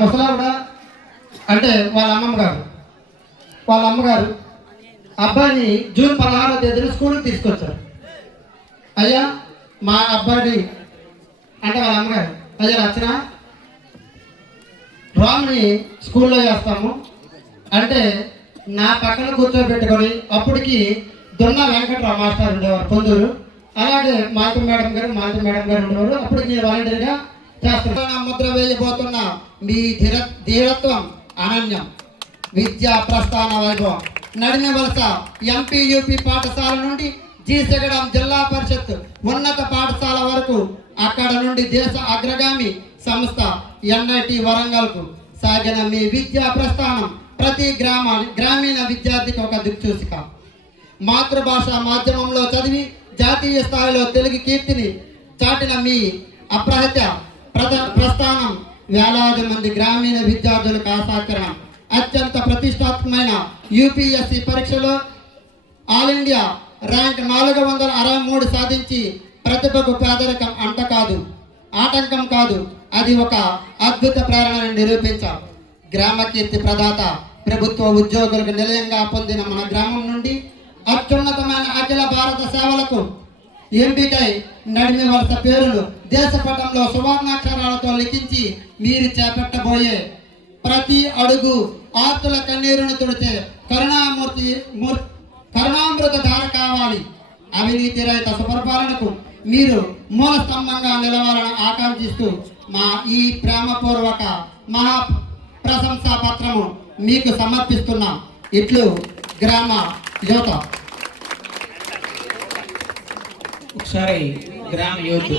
ముసలావిడ అంటే వాళ్ళ అమ్మగారు అబ్బాయిని జూన్ 16వ తేదీన స్కూల్కి తీసుకొచ్చారు. అయ్యా మా అబ్బాయిని అంటే వాళ్ళ అమ్మగారు, అయ్యా రచన రామ్ని స్కూల్లో వేస్తాము అంటే నా పక్కన కూర్చోబెట్టుకొని అప్పటికి దొన్న వెంకట్రావు మాస్టర్ ఉండేవారు పొందూరు. అలాగే మాలతి మేడం గారు ఉండేవారు. అప్పటికి నేను వాలంటీర్గా చేస్తున్నాను. ముద్ర వేయబోతున్న మీ ధీరత్వం అనన్యం. విద్యా ప్రస్థాన వైభవం నడిమి వలస ఎంపీ యూపీ పాఠశాల నుండి జీసగడం జిల్లా పరిషత్ ఉన్నత పాఠశాల వరకు, అక్కడ నుండి దేశ అగ్రగామి సంస్థ ఎన్ఐటి వరంగల్కు సాగిన మీ విద్యా ప్రస్థానం ప్రతి గ్రామీణ విద్యార్థికి ఒక దిక్సూచిక. మాతృభాష మాధ్యమంలో చదివి జాతీయ స్థాయిలో తెలుగు కీర్తిని చాటిన మీ అప్రహత్య ప్రస్థానం వేలాది మంది గ్రామీణ విద్యార్థులకు ఆశాకిరణం. అత్యంత ప్రతిష్టాత్మకమైన యూపీఎస్సీ పరీక్షలో ఆల్ ఇండియా ర్యాంక్ 463 సాధించి ప్రతిభకు పేదరికం ఆటంకం కాదు, అది ఒక అద్భుత ప్రేరణను నిరూపించారు. గ్రామ కీర్తి ప్రదాత ప్రభుత్వ ఉద్యోగులకు నిలయంగా పొందిన మన గ్రామం నుండి అత్యున్నతమైన అఖిల భారత సేవలకు ఎంపికై నడిమి వలస పేరును దేశపటంలో సువర్ణాక్షరాలతో లిఖించి మీరు చేపట్టబోయే ప్రతి అడుగు ఆర్తుల కన్నీరును తుడిచే కరుణామృత ధార కావాలి. అవినీతి రహిత సుపరిపాలనకు మీరు మూల స్తంభంగా నిలవాలని ఆకాంక్షిస్తూ మా ఈ ప్రేమపూర్వక మహా ప్రశంసా పత్రము మీకు సమర్పిస్తున్నాం. ఇట్లు గ్రామ యువత. ఒకసారి గ్రామ యువత